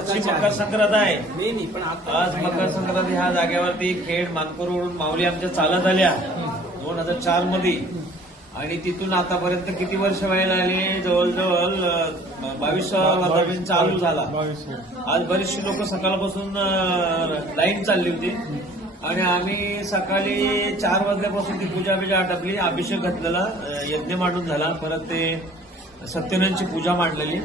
आजची मकर संक्रांत आहे. नाही पण आज मकर संक्रांत ह्या जागेवरती खेड मानकोरवरून माऊली आमच्या चालत आल्या 2004 मध्ये आणि तिथून आतापर्यंत किती वर्ष व्हायला आले, जवळजवळ 22 चालू झाला. आज बरीचशी लोक सकाळपासून लाईन चालली होती आणि आम्ही सकाळी 4 वाजल्यापासून ती पूजा आटपली, अभिषेक घातलेला, यज्ञ मांडून झाला, परत ते सत्यनारायणची पूजा मांडलेली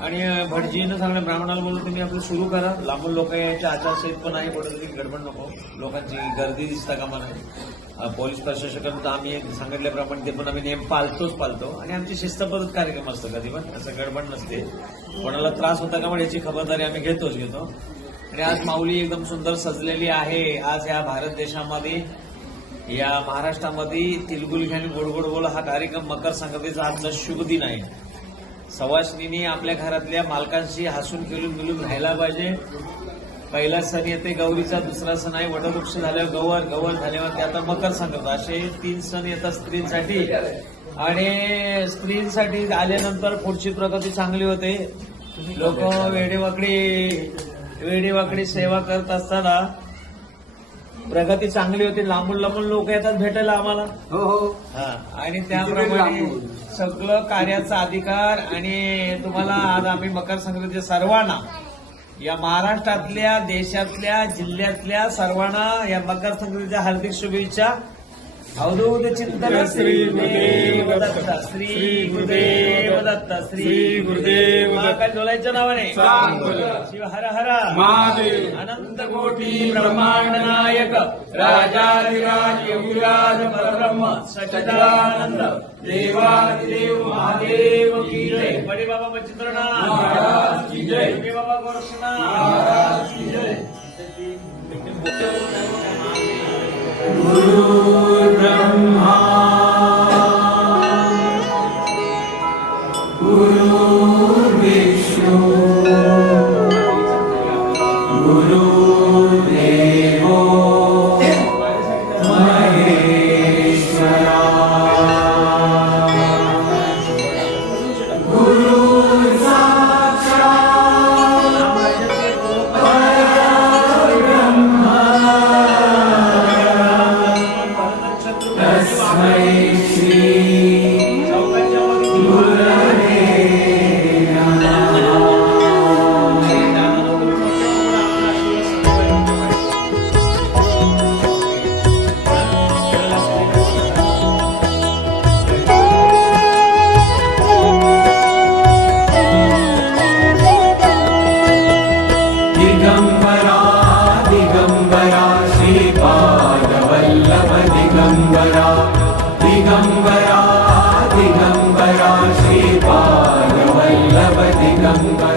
आणि भटजीनं सांगलं ब्राह्मणाला बोलून तुम्ही आपलं सुरू करा, लांबून लोक यायचे, आचारसंहित पण आहे, कुठेतरी गडबड नको, लोकांची गर्दी दिसता कामा नाही. पोलीस प्रशासकांना आम्ही सांगितल्याप्रमाणे ते पण आम्ही नेम पाळतो आणि आमची शिस्तबद्ध कार्यक्रम असतो, कधी पण असं गडबड नसते, कोणाला त्रास होता का म्हणून याची खबरदारी आम्ही घेतो. आणि आज माऊली एकदम सुंदर सजलेली आहे. आज या भारत देशामध्ये, या महाराष्ट्रामध्ये तिलगुल घ्यान गोड बोल हा कार्यक्रम मकर संक्रांतीचा आजचा शुभ दिन आहे. सवासनींनी आपल्या घरातल्या मालकांशी हसून खेळून मिळून राहायला पाहिजे. पहिला सण येते गौरीचा, दुसरा सण आहे वटवृक्ष झाल्यावर गवर झाल्यावर ते आता मकर संक्रांत, असे 3 सण येतात स्त्रींसाठी. आणि स्त्रींसाठी आल्यानंतर पुढची प्रगती चांगली होते. लोक वेडीवाकडी सेवा करत असताना प्रगती चांगली होती. लांबून लोक येतात भेटायला आम्हाला. हो. आणि त्याप्रमाणे सगळं कार्याचा अधिकार. आणि तुम्हाला आज आम्ही मकर संक्रांती सर्वांना, या महाराष्ट्रातल्या, देशातल्या, जिल्ह्यातल्या सर्वांना या मकर संक्रांतीच्या हार्दिक शुभेच्छा. अवधूत चिंतन श्री गुरुदेव दत्त, श्री गुरुदेव दत्त, श्री गुरुदेव महाकाल डोलायच्या नावाने शिव हर हर महादेव. अनंत कोटी ब्रह्मांड नायक राजाधिराज योगीराज परब्रह्म सच्चिदानंद देवादिदेव महादेव की जय. बडे बाबा मच्छिंद्रनाथ महाराज की जय. बडे बाबा गोरक्षनाथ महाराज की जय. गुरु ब्रह्मा गुरु विष्णु गुरु देवो महेश्वरा गुरु दिगंबरा श्रीपाद वल्लभ दिगंबरा दिगंबरा दिगंबरा श्रीपाद वल्लभ दिगंबरा.